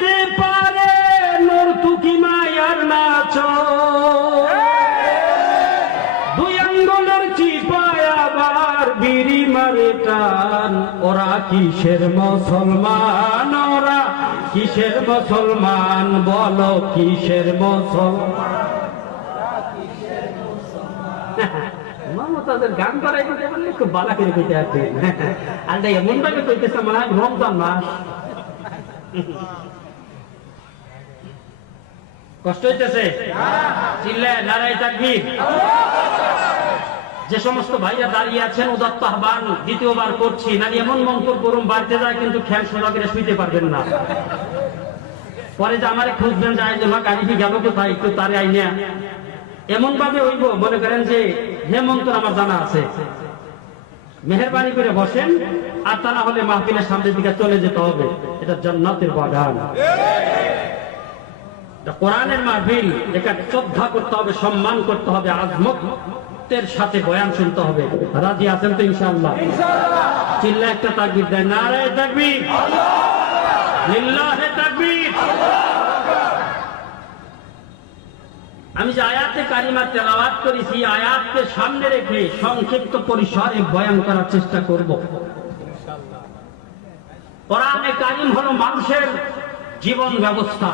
দেখতে পারে নর্তুকি মায়ার নাচ, দুই আঙ্গুলের চিপায় আবার বিড়ি মারে টান। ওরা কিসের মুসলমান, ওরা কিসের মুসলমান, বলো কিসের মুসলমান? তাদের গান করাই দিতে পারলে খুব বালা করে কইতে আসছে, আর এমন ভাবে কইতেছে মনে হয় রমজান মাস। কষ্ট হইতেছে? চিল্লায় নারায়ে তাকবীর। যে সমস্ত ভাইয়া দাঁড়িয়ে আছেন উদাত্ত আহ্বান দ্বিতীয়বার করছি, না এমন মন্তব্য করুন বাড়তে যায় কিন্তু খেয়াল সোজা করে শুইতে পারবেন না। পরে যে আমারে খুঁজবেন যায় যে মা গাড়ি গেল কোথায়, একটু তারে আইনা এমন ভাবে হইব মনে করেন যে হেমন্ত আমার জানা আছে। মেহেরবানি করে বসেন, আর তা না হলে মাহফিলের সামনের দিকে চলে যেতে হবে। এটা জান্নাতের বাগান, কোরআনের মাহফিল। এটা শ্রদ্ধা করতে হবে, সম্মান করতে হবে, আজমতের সাথে বয়ান শুনতে হবে। রাজি আছেন তো ইনশাআল্লাহ? চিল্লা একটা তাকবীর দেয়, নারায়ে তাকবীর, লিল্লাহে তাকবীর। আমি যে আয়াতে কারিমা তেলাওয়াত করেছি, আয়াতকে সামনে রেখে সংক্ষিপ্ত পরিসরে বয়ান করার চেষ্টা করব। কোরআনে কারিম হলো মানুষের জীবন ব্যবস্থা।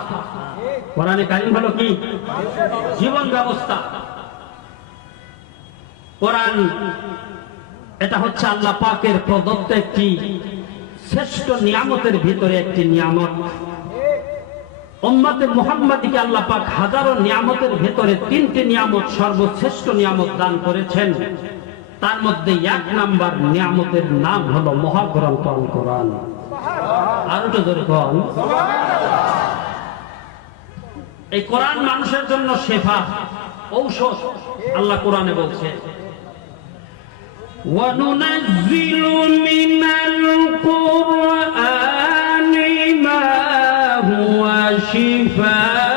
কোরআনে কারিম হলো কি? জীবন ব্যবস্থা। কোরআন এটা হচ্ছে আল্লাহ পাকের প্রদত্ত একটি শ্রেষ্ঠ নিয়ামতের ভিতরে একটি নিয়ামত। উম্মতে মুহাম্মাদীকে আল্লাহ পাক হাজারো নিয়ামতের ভিতরে তিনটি নিয়ামত সর্বশ্রেষ্ঠ নিয়ামত দান করেছেন। তার মধ্যে এক নাম্বার নিয়ামতের নাম হলো মহাগ্রন্থ আল কোরআন। আর একটু জোরে বল। এই কোরআন মানুষের জন্য শেফা, ঔষধ। আল্লাহ কোরআনে বলছে, ওয়ানুনাজ্জিলু মিনাল কুরআনি মা হুয়া শিফাউ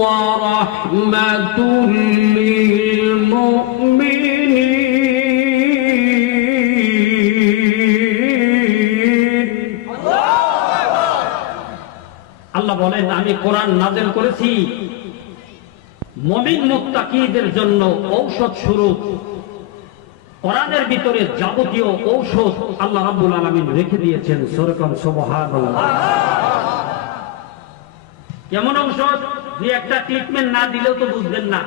ওয়া রাহমাতুল লিল মুমিনিন। আল্লাহ বলেন, আমি কোরআন নাযিল করেছি মুমিন মুত্তাকিদের জন্য ঔষধ স্বরূপ। কোরআনের ভিতরে যাবতীয় ঔষধ আল্লাহ রাব্বুল আলামিন রেখে দিয়েছেন। সুরকান সুবহানাল্লাহ। কেমন ঔষধ? যে একটা ট্রিটমেন্ট না দিলেও তো বুঝবেন না।